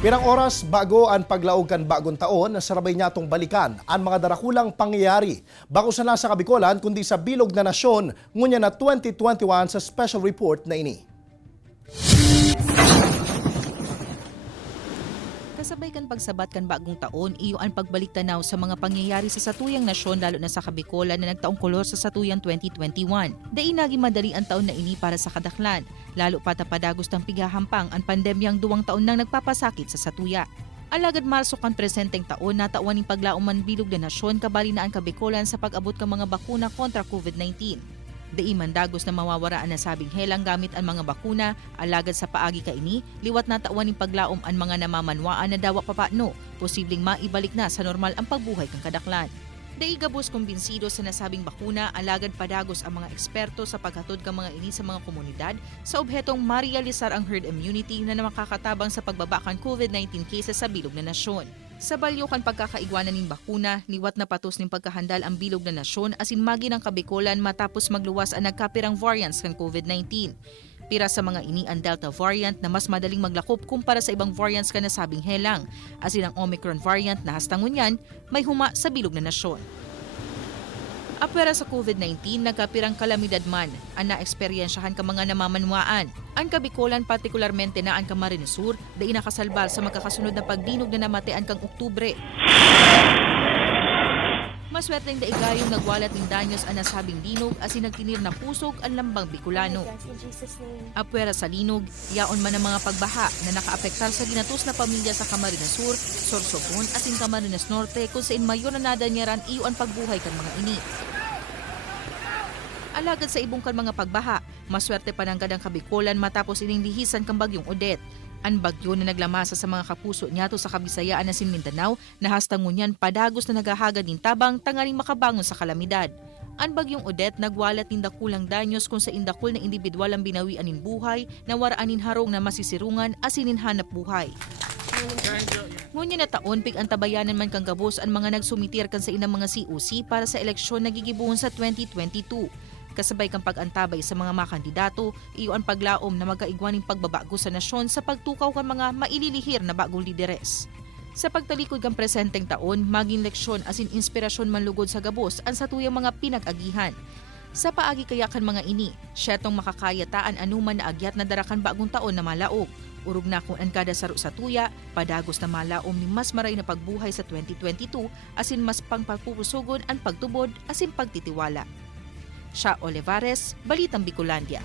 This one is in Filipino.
Pirang oras bago ang paglaog kan bagong taon, sarabay niya itong balikan ang mga darakulang pangyayari. Bako sa nasa Kabikolan, kundi sa bilog na nasyon, ngunya na 2021 sa special report na ini. Kasabay kan pagsabat kan bagong taon, iyo ang pagbalik tanaw sa mga pangyayari sa satuyang nasyon lalo na sa Kabikolan na nagtaong kolor sa satuyang 2021. Dai naging madali ang taon na ini para sa kadaklan, lalo pa tapadagos ng pigahampang ang pandemyang 2 taon nang nagpapasakit sa satuya. Alagad Marso kan presenteng taon natawan ning paglauman bilog na nasyon kabali na ang Kabikolan sa pag-abot ng mga bakuna kontra COVID-19. Dai mandagos na mawawaraan na sabing helang gamit ang mga bakuna, alagad sa paagi kaini, liwat natawan ning paglaom ang mga namamanwaan na dawa papano, posibleng maibalik na sa normal ang pagbuhay kang kadaklan. Dai gabos kumbinsido sa nasabing bakuna, alagad padagos ang mga eksperto sa paghatod kang mga ini sa mga komunidad sa obhetong marealisar ang herd immunity na makakatabang sa pagbabakan COVID-19 cases sa bilog na nasyon. Sa balyo kan pagkakaigwanan ning bakuna, liwat na patos ning pagkahandal ang bilog na nasyon asin magi ng Kabikolan matapos magluwas ang nagkapirang variants kan COVID-19. Pira sa mga ini ang Delta variant na mas madaling maglakop kumpara sa ibang variants kan nasabing helang, asin ang Omicron variant na hastangon yan may huma sa bilog na nasyon. Apwera sa COVID-19, nagkapirang kalamidad man ang naeksperyensyahan ka mga namamanwaan. Ang Kabikolan, partikularmente na ang Camarines Sur, dai nakasalbal sa magkakasunod na pagdinog na namatian kang Oktubre. Maswerteng daigayong nagwalat ng danyos ang nasabing dinog asin nagtinir na pusog ang lambang Bicolano. Apwera sa linog, yaon man ang mga pagbaha na nakaapektar sa ginatos na pamilya sa Camarines Sur, Sorsogon asin Camarines Norte kung saan mayon na nadanyaran iyo ang pagbuhay kan mga ini. Alagad sa ibong kan mga pagbaha, maswerte pananggad ang Kabikolan matapos ining lihisan kang bagyong Odette. Ang bagyo na naglamasa sa mga kapuso niyato sa Kabisayaan na sin Mindanao na hastangunyan padagos na nagahagad din tabang tangaring makabangon sa kalamidad. Ang bagyong Odette nagwalat nin dakulang danyos kung sa indakul na individual ang binawian nin buhay na waraanin harong na masisirungan asinin hanap buhay. Ngunya na taon, pig antabayanan man kang gabos ang mga nagsumitir kan sa inang mga COC para sa eleksyon na gigibuhon sa 2022. Kasabay kang pag-antabay sa mga makandidato, iyo ang paglaom na magkaigwaning pagbabago sa nasyon sa pagtukaw kan mga maililihir na bagong lideres. Sa pagtalikod kang presenteng taon, maging leksyon asin inspirasyon manlugod sa gabos ang satuyang mga pinag-agihan. Sa paagi kaya kan mga ini, syetong makakayataan anuman na agyat na darakan bagong taon na malaog. Urog na kung ang kada saro sa tuya, padagos na malaom ni mas maray na pagbuhay sa 2022 asin mas pangpagpupusugon ang pagtubod asin pagtitiwala. Sha Olivares, Balitang Bicolandia.